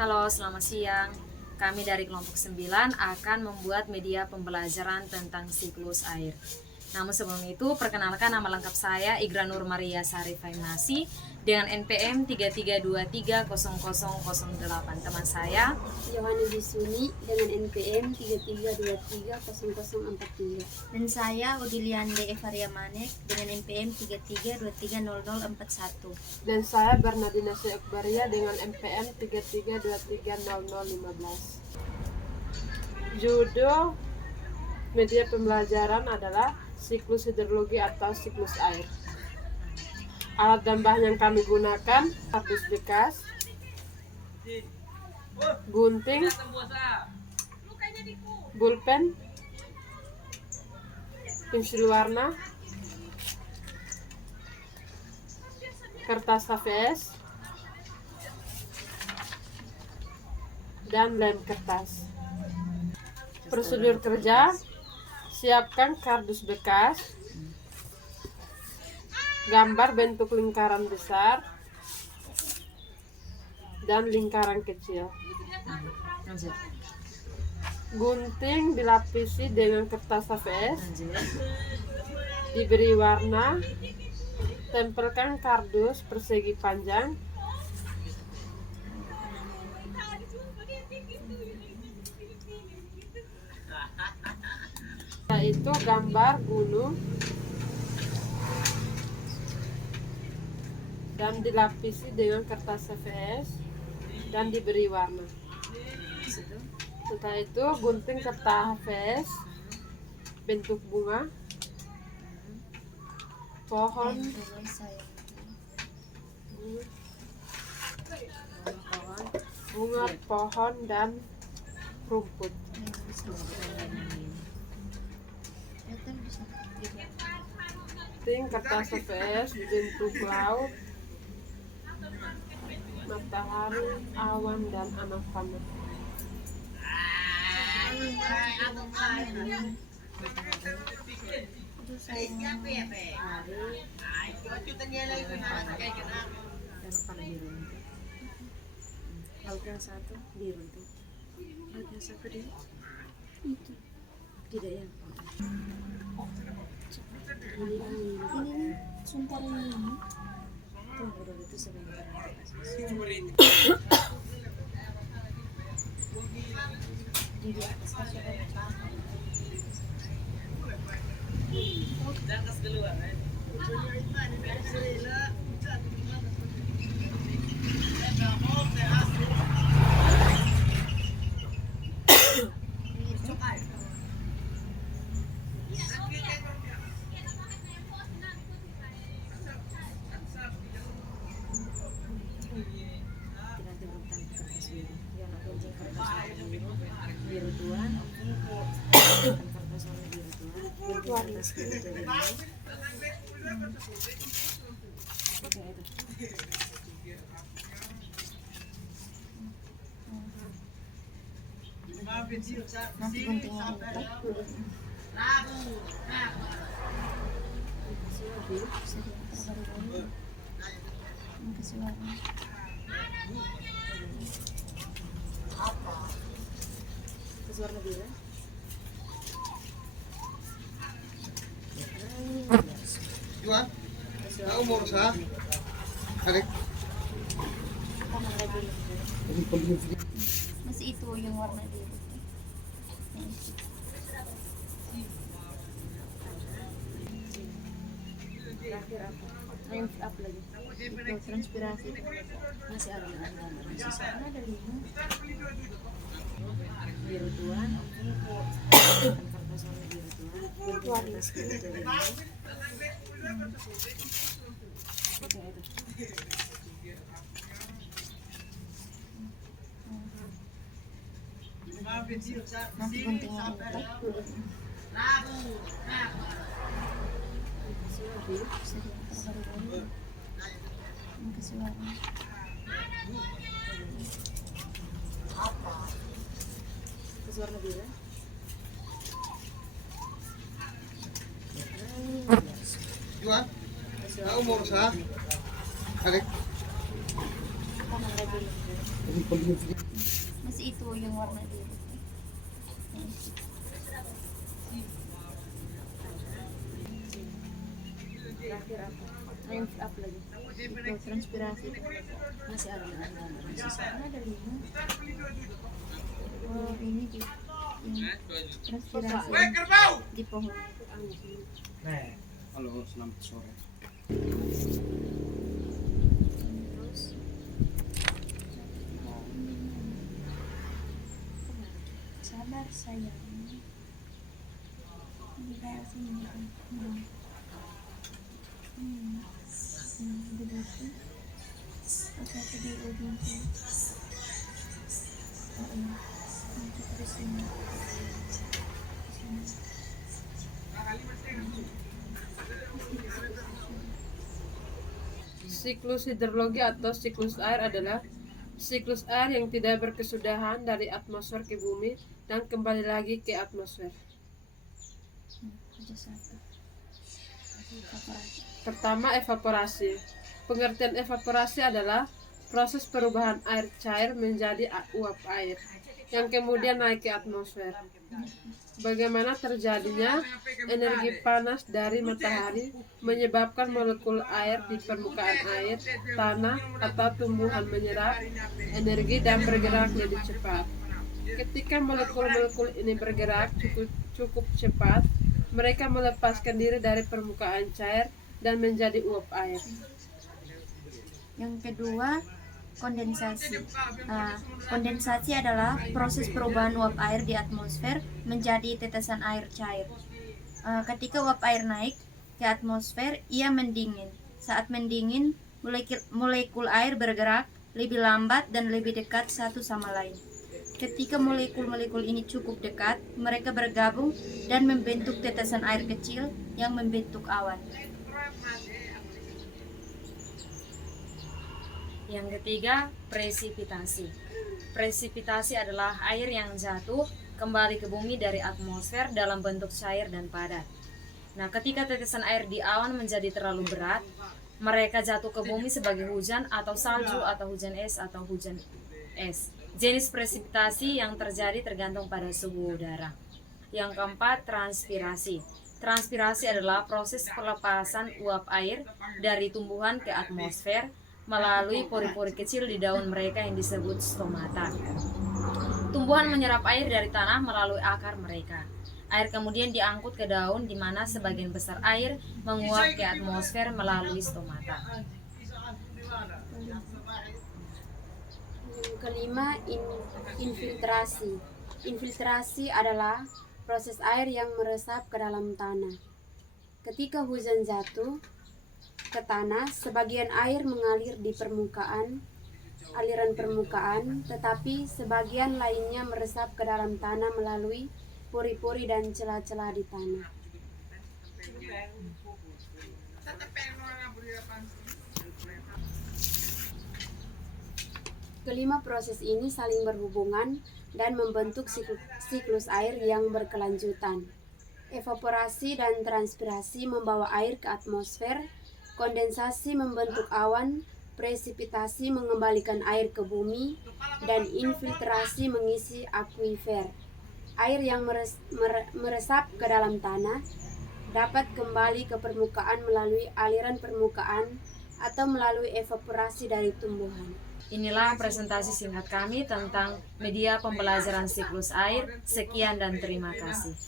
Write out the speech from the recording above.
Halo, selamat siang. Kami dari kelompok 9 akan membuat media pembelajaran tentang siklus air. Namun sebelum itu, perkenalkan nama lengkap saya Igra Nur Maria Sari Faimnasi dengan NPM 33230008. Teman saya Yohani Bisuni dengan NPM 33230043. Dan saya Udiliande Evaria Manek dengan NPM 33230041. Dan saya Bernardina Syekbaria dengan NPM 33230015. Judul media pembelajaran adalah siklus hidrologi atau siklus air. Alat dan bahan yang kami gunakan: kardus bekas, gunting, pulpen, pensil warna, kertas HVS, dan lem kertas. Prosedur kerja: siapkan kardus bekas, gambar bentuk lingkaran besar dan lingkaran kecil. Gunting dilapisi dengan kertas HVS, diberi warna, tempelkan kardus persegi panjang, yaitu gambar gunung dan dilapisi dengan kertas HVS dan diberi warna. Setelah itu gunting kertas HVS bentuk bunga, pohon, bunga pohon dan rumput. Gunting kertas HVS bentuk laut, matahari, awan, dan anak panah. laut yang satu biru tuh. Laut yang satu dia Itu. tidak ya. Ini sumpah ini. Tunggu dulu itu sebentar. Di atas kasur. Kita turunkan kertas biru. Yang ada gunting kertas warna biru tuan. Kertas warna biru tuan. Gunting kertas biru jadi ini. Oke itu. Nanti guntingnya ini. Kasih warna. Kertas warna biru. Juan, tahu mau usaha? Adik. Masih itu yang warna biru. Terakhir apa? Yang up lagi. Itu transpirasi. Masih ada sisa. Ada 5. Biru tuan. Kertas warna biru tuan. Gunting kertas biru jadi ini. Oke itu. Nanti guntingnya ini. Kasih warna. Kertas warna biru. Juan, tahu mau usaha? Adik. Tangan lagi. Masih itu yang warna biru. Terakhir apa? Yang up lagi. Itu transpirasi. Masih ada Ada 5. Oh, ini di transpirasi di pohon. Halo, selamat sore. Terus sabar sayang. Ini kayak sini. Begitu. Satu di ujung sini. Untuk di sini. Siklus hidrologi atau siklus air adalah siklus air yang tidak berkesudahan dari atmosfer ke bumi dan kembali lagi ke atmosfer. Ada satu. Evaporasi. Pertama, evaporasi. Pengertian evaporasi adalah proses perubahan air cair menjadi uap air yang kemudian naik ke atmosfer. Bagaimana terjadinya? Energi panas dari matahari menyebabkan molekul air di permukaan air, tanah, atau tumbuhan menyerap energi dan bergerak lebih cepat. Ketika molekul-molekul ini bergerak cukup cepat, mereka melepaskan diri dari permukaan cair dan menjadi uap air. Yang kedua, kondensasi. Kondensasi adalah proses perubahan uap air di atmosfer menjadi tetesan air cair. Ketika uap air naik ke atmosfer, ia mendingin. Saat mendingin, molekul air bergerak lebih lambat dan lebih dekat satu sama lain. Ketika molekul-molekul ini cukup dekat, mereka bergabung dan membentuk tetesan air kecil yang membentuk awan. Yang ketiga, presipitasi. Presipitasi adalah air yang jatuh kembali ke bumi dari atmosfer dalam bentuk cair dan padat. Nah, ketika tetesan air di awan menjadi terlalu berat, mereka jatuh ke bumi sebagai hujan atau salju atau hujan es atau hujan es. Jenis presipitasi yang terjadi tergantung pada suhu udara. Yang keempat, transpirasi. Transpirasi adalah proses pelepasan uap air dari tumbuhan ke atmosfer melalui pori-pori kecil di daun mereka yang disebut stomata. Tumbuhan menyerap air dari tanah melalui akar mereka. Air kemudian diangkut ke daun di mana sebagian besar air menguap ke atmosfer melalui stomata. Yang kelima, infiltrasi. Infiltrasi adalah proses air yang meresap ke dalam tanah. Ketika hujan jatuh ke tanah, sebagian air mengalir di aliran permukaan, tetapi sebagian lainnya meresap ke dalam tanah melalui pori-pori dan celah-celah di tanah. Kelima proses ini saling berhubungan dan membentuk siklus air yang berkelanjutan. Evaporasi dan transpirasi membawa air ke atmosfer, kondensasi membentuk awan, presipitasi mengembalikan air ke bumi, dan infiltrasi mengisi akuifer. Air yang meresap ke dalam tanah dapat kembali ke permukaan melalui aliran permukaan atau melalui evaporasi dari tumbuhan. Inilah presentasi singkat kami tentang media pembelajaran siklus air. Sekian dan terima kasih.